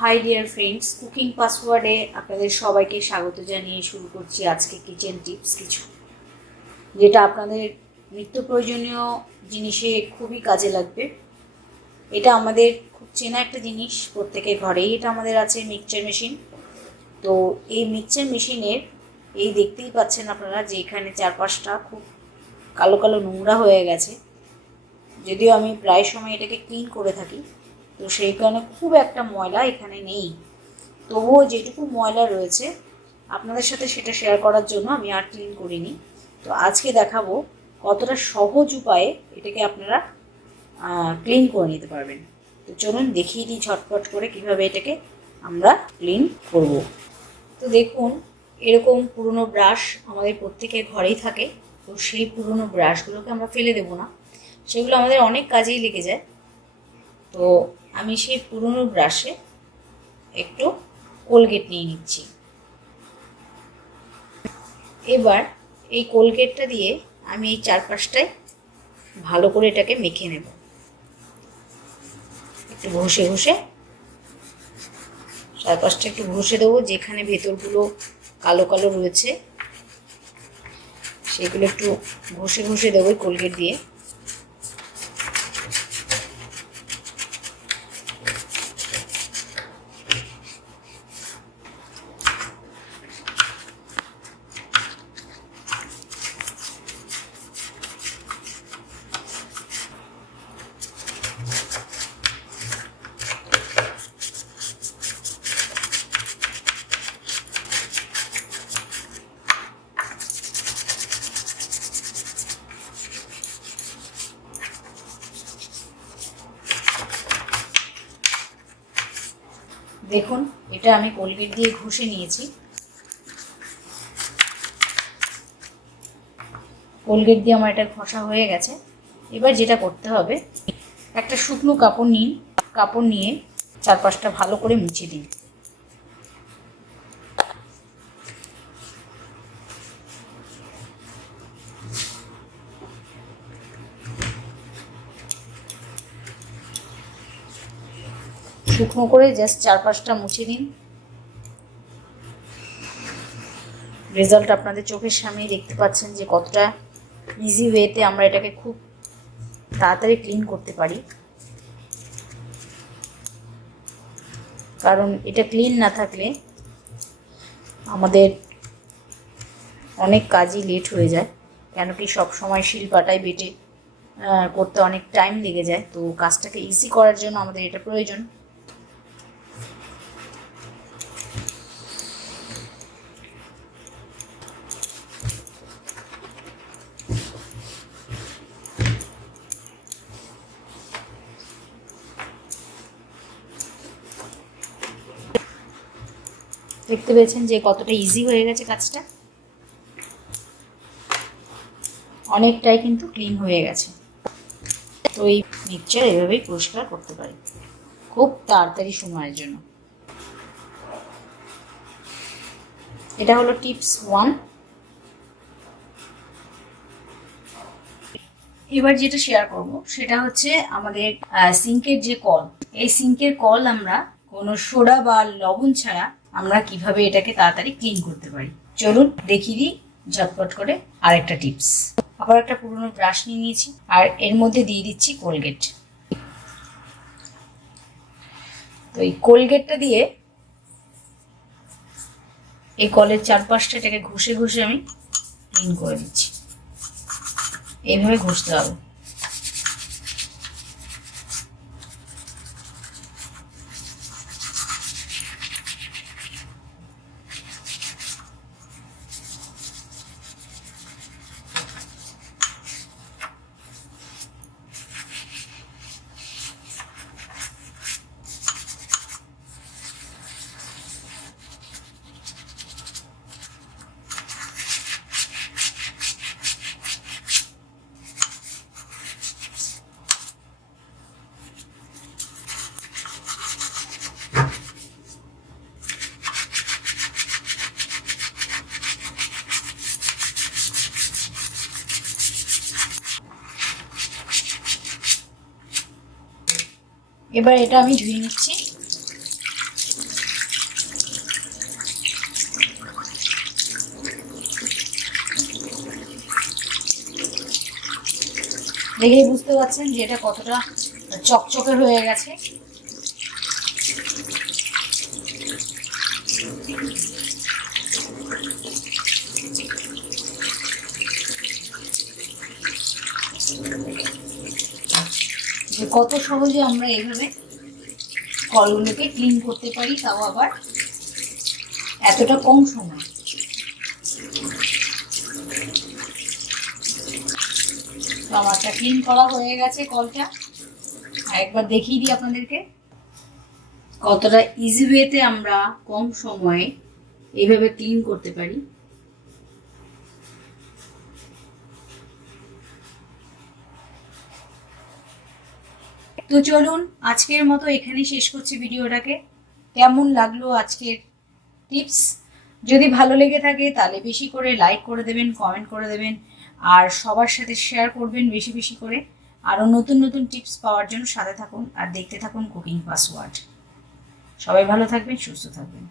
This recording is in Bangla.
হাই ডিয়ার ফ্রেন্ডস, কুকিং পাসওয়ার্ডে আপনাদের সবাইকে স্বাগত জানিয়ে শুরু করছি আজকে কিচেন টিপস কিছু, যেটা আপনাদের নিত্য প্রয়োজনীয় জিনিসে খুবই কাজে লাগবে। এটা আমাদের খুব চেনা একটা জিনিস, প্রত্যেকের ঘরেই এটা আমাদের আছে, মিক্সচার মেশিন। তো এই মিক্সচার মেশিনের এই দেখতেই পাচ্ছেন আপনারা যে এখানে চারপাশটা খুব কালো কালো নোংরা হয়ে গেছে। যদিও আমি প্রায় সময় এটাকে ক্লিন করে থাকি, তো সেই কারণে খুব একটা ময়লা এখানে নেই। তবুও যেটুকু ময়লা রয়েছে আপনাদের সাথে সেটা শেয়ার করার জন্য আমি আর ক্লিন করিনি। তো আজকে দেখাবো কতটা সহজ উপায়ে এটাকে আপনারা ক্লিন করে নিতে পারবেন। তো চলুন দেখিয়ে দিই ঝটপট করে কীভাবে এটাকে আমরা ক্লিন করব। তো দেখুন, এরকম পুরনো ব্রাশ আমাদের প্রত্যেকের ঘরেই থাকে। তো সেই পুরনো ব্রাশগুলোকে আমরা ফেলে দেবো না, সেগুলো আমাদের অনেক কাজেই লেগে যায়। তো আমি সেই পুরনো ব্রাশে একটু কোলগেট নিয়ে নিচ্ছি। এবার এই কোলগেটটা দিয়ে আমি এই চারপাশটায় ভালো করে এটাকে মেখে নেব, একটু ঘষে ঘষে চারপাশটা একটু ঘষে দেবো। যেখানে ভেতরগুলো কালো কালো রয়েছে সেগুলো একটু ঘষে ঘষে দেবো কোলগেট দিয়ে। দেখুন, এটা আমি কোলগেট দিয়ে ঘষে নিয়েছি। কোলগেট দিয়ে আমার এটা ঘষা হয়ে গেছে। এবার যেটা করতে হবে, একটা শুকনো কাপড় নিন, কাপড় নিয়ে চারপাশটা ভালো করে মুছে দিন। শুকনো করে জাস্ট চারপাশটা মুছে দিন। রেজাল্ট আপনাদের চোখের সামনেই দেখতে পাচ্ছেন যে কতটা ইজি ওয়েতে আমরা এটাকে খুব তাড়াতাড়ি ক্লিন করতে পারি। কারণ এটা ক্লিন না থাকলে আমাদের অনেক কাজই লেট হয়ে যায়, কেন কি সব সময় শিলপাটায় বেটে করতে অনেক টাইম লেগে যায়। তো কাজটাকে ইজি করার জন্য আমাদের এটা প্রয়োজন। দেখতে পেয়েছেন যে কতটা ইজি হয়ে গেছে কাজটা, অনেকটাই কিন্তু ক্লিন হয়ে গেছে। তো এই মিক্সচার এভাবেই পরিষ্কার করতে পারি খুব তাড়াতাড়ি সময়ের জন্য। এটা হলো টিপস 1। এবার যেটা শেয়ার করব সেটা হচ্ছে আমাদের সিঙ্কের যে কল, এই সিঙ্কের কল আমরা কোনো সোডা বা লবণ ছাড়া আমরা কিভাবে এটাকে তাড়াতাড়ি ক্লিন করতে পারি। চলুন দেখিয়ে দিই ঝটপট করে আরেকটা টিপস। আবার একটা পুরনো ব্রাশ নিয়ে নিয়েছি আর এর মধ্যে দিয়ে দিচ্ছি কোলগেট। তো এই কোলগেটটা দিয়ে এই কলের চারপাশটা এটাকে ঘষে ঘষে আমি ক্লিন করে দিচ্ছি। এইভাবে ঘষতে হবে। এবার এটা আমি ধুয়ে নিচ্ছি। দেখেই বুঝতে পারছেন যে এটা কতটা চকচকে হয়ে গেছে। যে কত সহজে আমরা এইভাবে কলগুলোকে ক্লিন করতে পারি, তাও আবার এতটা কম সময়। তো আমারটা ক্লিন করা হয়ে গেছে কলটা। আর একবার দেখিয়ে দিই আপনাদেরকে কতটা ইজি ওয়েতে আমরা কম সময়ে এইভাবে ক্লিন করতে পারি। তো চলুন আজকের মতো এখানেই শেষ করছি ভিডিওটাকে। কেমন লাগলো আজকের টিপস? যদি ভালো লেগে থাকে তাহলে বেশি করে লাইক করে দেবেন, কমেন্ট করে দেবেন, আর সবার সাথে শেয়ার করবেন বেশি বেশি করে। আরও নতুন নতুন টিপস পাওয়ার জন্য সাথে থাকুন আর দেখতে থাকুন কুকিং পাসওয়ার্ড। সবাই ভালো থাকবেন, সুস্থ থাকবেন।